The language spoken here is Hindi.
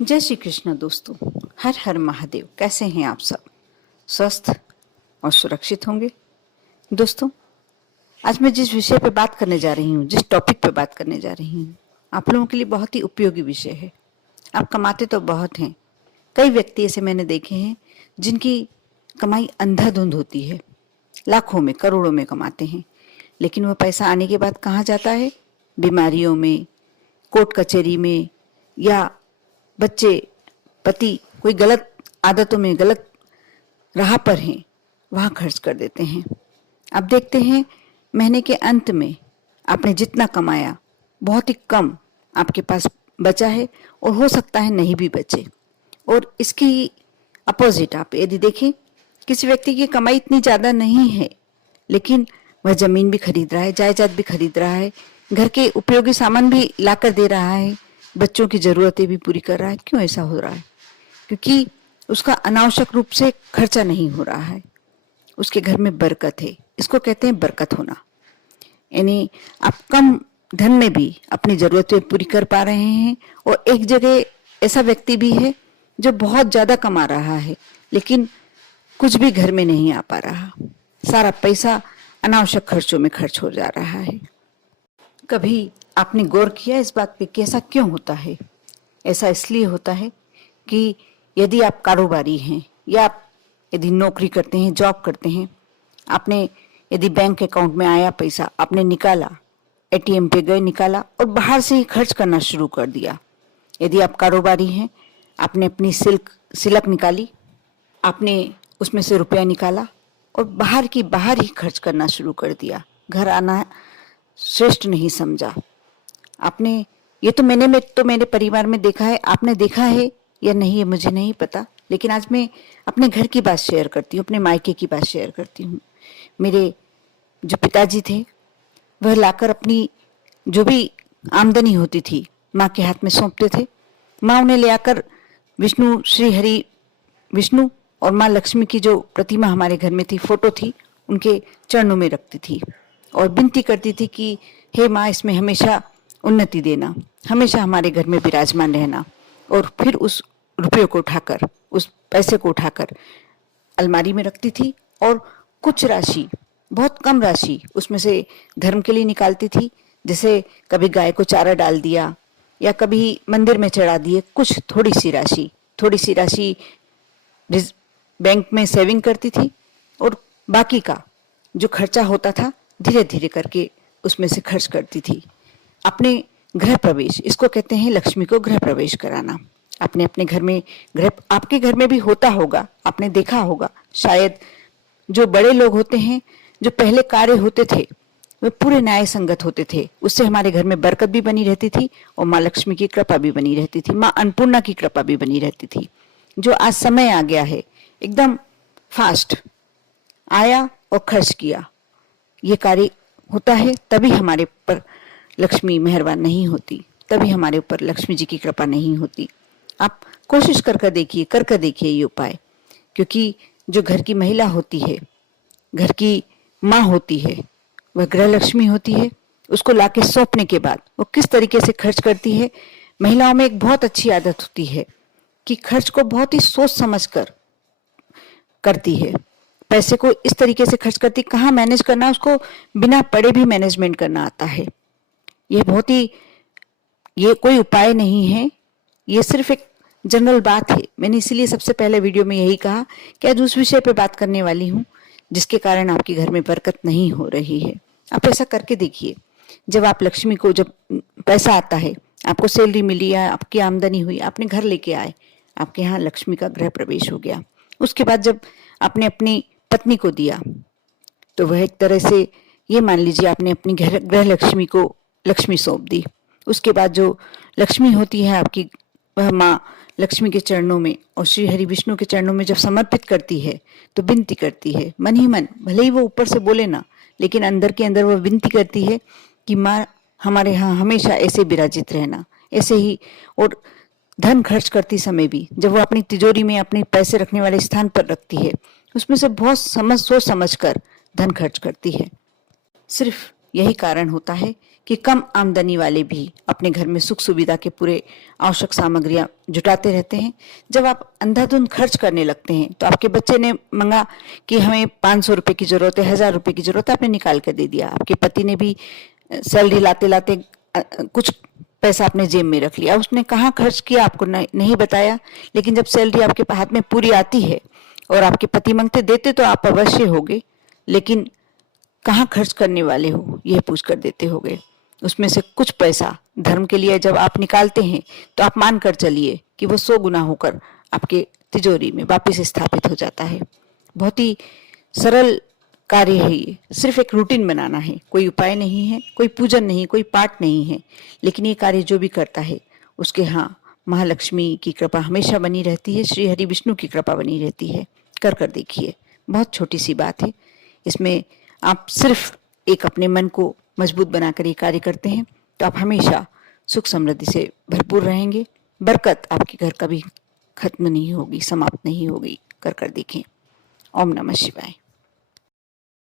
जय श्री कृष्ण दोस्तों। हर हर महादेव। कैसे हैं आप सब? स्वस्थ और सुरक्षित होंगे। दोस्तों, आज मैं जिस विषय पे बात करने जा रही हूँ, जिस टॉपिक पे बात करने जा रही हूँ, आप लोगों के लिए बहुत ही उपयोगी विषय है। आप कमाते तो बहुत हैं। कई व्यक्ति ऐसे मैंने देखे हैं जिनकी कमाई अंधाधुंध होती है, लाखों में करोड़ों में कमाते हैं, लेकिन वह पैसा आने के बाद कहाँ जाता है? बीमारियों में, कोर्ट कचहरी में, या बच्चे पति कोई गलत आदतों में, गलत राह पर हैं, वहां खर्च कर देते हैं। अब देखते हैं महीने के अंत में आपने जितना कमाया बहुत ही कम आपके पास बचा है, और हो सकता है नहीं भी बचे। और इसकी अपोजिट आप यदि देखें, किसी व्यक्ति की कमाई इतनी ज्यादा नहीं है, लेकिन वह जमीन भी खरीद रहा है, जायदाद भी खरीद रहा है, घर के उपयोगी सामान भी लाकर दे रहा है, बच्चों की जरूरतें भी पूरी कर रहा है। क्यों ऐसा हो रहा है? क्योंकि उसका अनावश्यक रूप से खर्चा नहीं हो रहा है। उसके घर में बरकत है। इसको कहते हैं बरकत होना। यानी आप कम धन में भी अपनी जरूरतें पूरी कर पा रहे हैं। और एक जगह ऐसा व्यक्ति भी है जो बहुत ज्यादा कमा रहा है, लेकिन कुछ भी घर में नहीं आ पा रहा। सारा पैसा अनावश्यक खर्चों में खर्च हो जा रहा है। कभी आपने गौर किया इस बात पे कि ऐसा क्यों होता है? ऐसा इसलिए होता है कि यदि आप कारोबारी हैं, या आप यदि नौकरी करते हैं, जॉब करते हैं, आपने यदि बैंक अकाउंट में आया पैसा, आपने निकाला, एटीएम पे गए, निकाला और बाहर से ही खर्च करना शुरू कर दिया। यदि आप कारोबारी हैं, आपने अपनी सिलक निकाली, आपने उसमें से रुपया निकाला और बाहर ही खर्च करना शुरू कर दिया। घर आना श्रेष्ठ नहीं समझा आपने। ये तो मैंने मेरे परिवार में देखा है। आपने देखा है या नहीं ये मुझे नहीं पता, लेकिन आज मैं अपने घर की बात शेयर करती हूँ, अपने मायके की बात शेयर करती हूँ। मेरे जो पिताजी थे, वह लाकर अपनी जो भी आमदनी होती थी माँ के हाथ में सौंपते थे। माँ उन्हें ले आकर विष्णु, श्री हरि विष्णु और माँ लक्ष्मी की जो प्रतिमा हमारे घर में थी, फोटो थी, उनके चरणों में रखती थी और विनती करती थी कि हे माँ, इसमें हमेशा उन्नति देना, हमेशा हमारे घर में विराजमान रहना। और फिर उस रुपये को उठाकर, उस पैसे को उठाकर अलमारी में रखती थी और कुछ राशि, बहुत कम राशि उसमें से धर्म के लिए निकालती थी। जैसे कभी गाय को चारा डाल दिया या कभी मंदिर में चढ़ा दिए, कुछ थोड़ी सी राशि बैंक में सेविंग करती थी और बाकी का जो खर्चा होता था धीरे धीरे करके उसमें से खर्च करती थी। अपने गृह प्रवेश, इसको कहते हैं लक्ष्मी को गृह प्रवेश कराना। आपने अपने घर में, आपके घर में भी होता होगा, आपने देखा होगा शायद। जो बड़े लोग होते हैं, जो पहले कार्य होते थे, वे पूरे न्याय संगत होते थे। उससे हमारे घर में बरकत भी बनी रहती थी और माँ लक्ष्मी की कृपा भी बनी रहती थी, माँ अन्नपूर्णा की कृपा भी बनी रहती थी। जो आज समय आ गया है, एकदम फास्ट आया और खर्च किया, ये कार्य होता है, तभी हमारे ऊपर लक्ष्मी मेहरबान नहीं होती, तभी हमारे ऊपर लक्ष्मी जी की कृपा नहीं होती। आप कोशिश कर देखिए ये उपाय। क्योंकि जो घर की महिला होती है, घर की माँ होती है, वह गृह लक्ष्मी होती है। उसको लाके सौंपने के बाद वो किस तरीके से खर्च करती है। महिलाओं में एक बहुत अच्छी आदत होती है कि खर्च को बहुत ही सोच समझ कर करती है। पैसे को इस तरीके से खर्च करती, कहाँ मैनेज करना है उसको बिना पढ़े भी मैनेजमेंट करना आता है। ये कोई उपाय नहीं है, ये सिर्फ एक जनरल बात है। मैंने इसीलिए सबसे पहले वीडियो में यही कहा कि आज उस विषय पे बात करने वाली हूँ जिसके कारण आपके घर में बरकत नहीं हो रही है। आप ऐसा करके देखिए। जब आप लक्ष्मी को, जब पैसा आता है, आपको सैलरी मिली या आपकी आमदनी हुई, आपने घर लेके आए, आपके यहाँ लक्ष्मी का गृह प्रवेश हो गया। उसके बाद जब आपने अपनी पत्नी को दिया, तो वह एक तरह से ये मान लीजिए आपने अपनी गृह लक्ष्मी को लक्ष्मी सौंप दी। उसके बाद जो लक्ष्मी होती है आपकी, वह माँ लक्ष्मी के चरणों में और श्री हरि विष्णु के चरणों में जब समर्पित करती है, तो विनती करती है मन ही मन, भले ही वो ऊपर से बोले ना, लेकिन अंदर के अंदर वह विनती करती है कि माँ हमारे यहाँ हमेशा ऐसे विराजित रहना, ऐसे ही। और धन खर्च करती समय भी जब वो अपनी तिजोरी में अपने पैसे रखने वाले स्थान पर रखती है, उसमें से बहुत सोच समझ कर धन खर्च करती है। सिर्फ यही कारण होता है कि कम आमदनी वाले भी अपने घर में सुख सुविधा के पूरे आवश्यक सामग्रियां जुटाते रहते हैं। जब आप अंधाधुंध खर्च करने लगते हैं तो आपके बच्चे ने मांगा कि हमें 500 रुपए की जरूरत है, 1000 रुपए की जरूरत है, आपने निकाल कर दे दिया। आपके पति ने भी सैलरी लाते लाते कुछ पैसा अपने जेब में रख लिया, उसने कहाँ खर्च किया आपको नहीं बताया। लेकिन जब सैलरी आपके हाथ में पूरी आती है और आपके पति मांगते, देते तो आप अवश्य होगे, लेकिन कहाँ खर्च करने वाले हो यह पूछ कर देते होगे। उसमें से कुछ पैसा धर्म के लिए जब आप निकालते हैं तो आप मान कर चलिए कि वो 100 गुना होकर आपके तिजोरी में वापस स्थापित हो जाता है। बहुत ही सरल कार्य है ये, सिर्फ एक रूटीन बनाना है, कोई उपाय नहीं है, कोई पूजन नहीं, कोई पाठ नहीं है, लेकिन ये कार्य जो भी करता है उसके यहाँ महालक्ष्मी की कृपा हमेशा बनी रहती है, श्री हरि विष्णु की कृपा बनी रहती है। कर कर देखिए, बहुत छोटी सी बात है। इसमें आप सिर्फ एक अपने मन को मजबूत बनाकर ये कार्य करते हैं तो आप हमेशा सुख समृद्धि से भरपूर रहेंगे। बरकत आपके घर कभी खत्म नहीं होगी, समाप्त नहीं होगी। कर कर देखें। ओम नमः शिवाय।